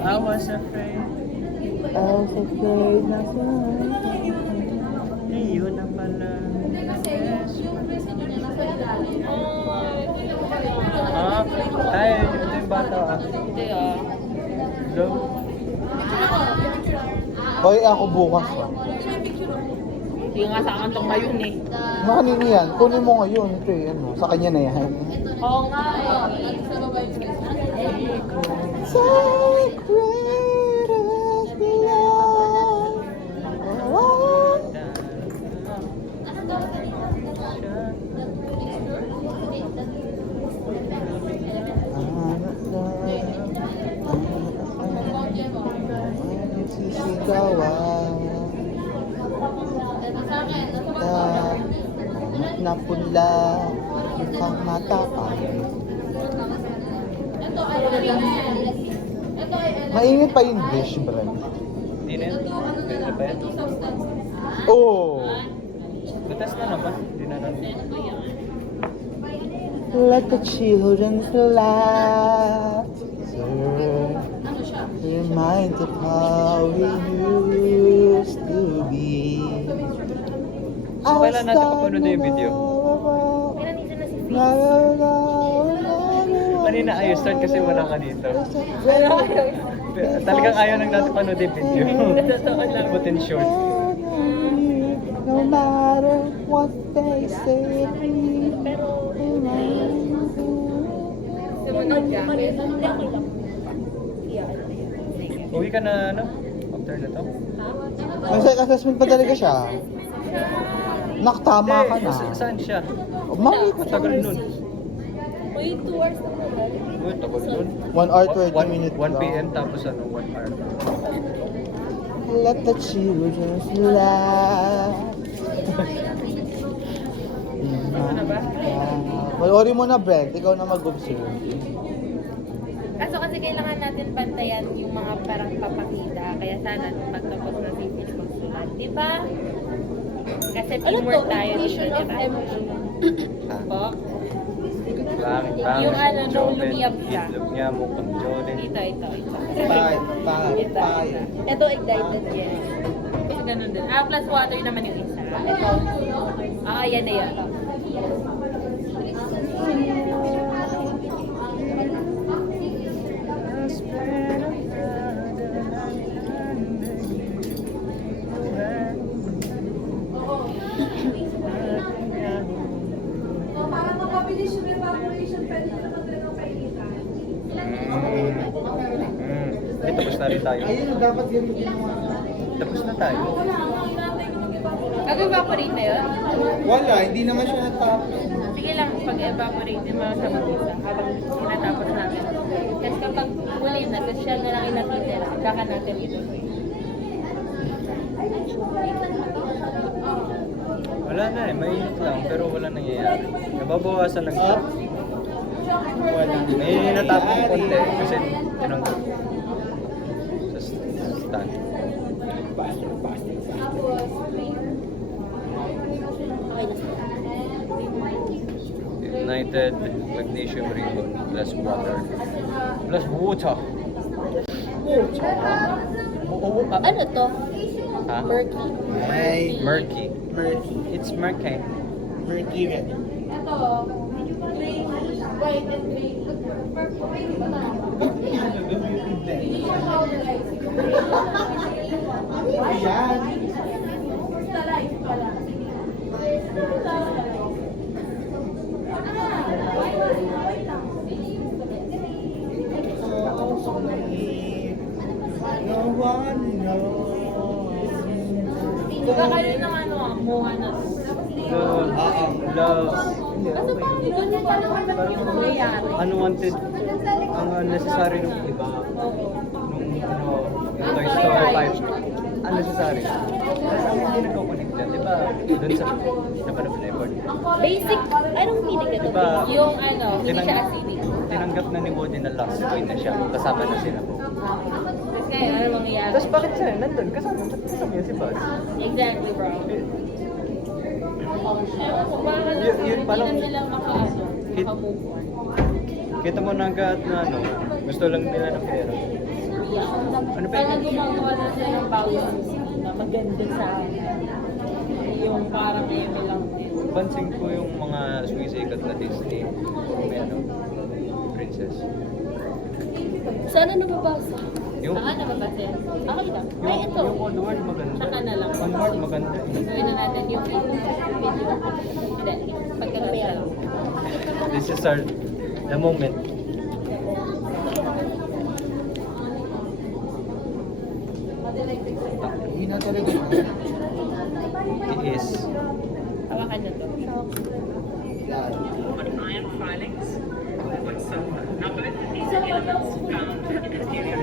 I was afraid. Yun na pala. Ah, ay, ito yung bata ah. Hindi ah. Hello? Hoy, ako bukas ah. Hindi nga sa akin tong ngayon eh. Kanino yan? Kunin mo ngayon. Ito eh, ano, sa kanya na yan. Oo nga eh. Sacred as love. Sisigawan na punla mukhang matapang. Mainit pa yung dish, Brad. Hindi na yan. Pwede na ba yan? Oh! Butas na naman. Hindi na natin. Let the children laugh. Remind of how we used to be. So, kailan natin papanood yung video? Kanina ayaw start kasi wala ka dito. Talagang ayaw nang natin panood yung video. Put in short. No matter what they say. Uwi ka na ano? After na to? May assessment pa talaga siya. Naktama ka na. Saan siya? Mawit Ang tagal nun. Uy, 2 hours na ba? Uy, tagal nun. 1 hour 20 minutes 1 p.m. tapos ano, 1 hour. Let the children laugh. Ano ba? Malori mo na, Brent. Ikaw na mag-observe. Kaso kasi kailangan natin bantayan yung mga parang papakita. Kaya sana nung magtapos na si Fish magsulat. Di ba? Kasi teamwork tayo dito, di ba? Po? Yung ano, nung lumiyap siya. Itlog niya, mukhang Jordan. Ito. Bye. Ito ignited yes. Kasi ganun din. Plus water naman yung isa. Ito. Yan na yan. Para makabilis yung evaporation, pwede nyo naman rin ang kainitan. Eh, tapos na rin tayo. Ayun, dapat ganun ginawa. Tapos na tayo. Nag-evaporate na yun? Wala, hindi naman siya natapos. Sige lang, pag-evaporate din mga sa mag-isa habang sinatapos natin. Kasi kapag huli na, tapos siya na lang yung natitira, saka natin ituloy. Wala na eh, mainit lang, pero wala nangyayari. Nababawasan lang siya. Wala. May natapong konti kasi tinanggap. Sa stand. Ignited magnesium ribbon plus water. Plus water. Ano to? Ha? Murky? Murky. It's murky. Mercury. Ito, plain, white and plain. Purple, ay, di ba na? Hindi siya powderized. Ayan. Basta light pala. No one knows. Diba kayo ng ano, muha na? Love. Kasi parang hindi nyo pa naman yung mangyayari. Unwanted. Ang unnecessary nung iba. Oo. Nung yung Toy Story 5. Unnecessary. Kasi hindi nagko-connect dyan. Diba? Doon sa napanood na effort. Basic, anong meaning ito? Diba? Yung ano, hindi siya acidic. Tinanggap na ni Woody na last point na siya. Kasama na sila po. Kasi ngayon, ano mangyayari? Tapos bakit siya nandun? Kasama niya si Buzz. Exactly, bro. Ewan ko, parang Yun pa lang. hindi na sila maka-ano, Hit. maka-move on. Kita mo na agad na ano, gusto lang nila ng pera. Yeah. Ano ba Parang yun? gumagawa na sila ng pauses na maganda sa yung parang may lang. Pansin ko yung mga sumisikat na Disney. May ano, princess. Sana nababasa. Yung, Baka nababasa yan. Okay lang. Ay, yung, ito. yung Onward maganda. Saka na lang. Onward maganda. Gawin na natin yung video. Hindi. Pagkatapos na lang. This is the moment. Hindi na talaga. It is. Hawakan nyo to. Iron filings with some numbers found in the stereo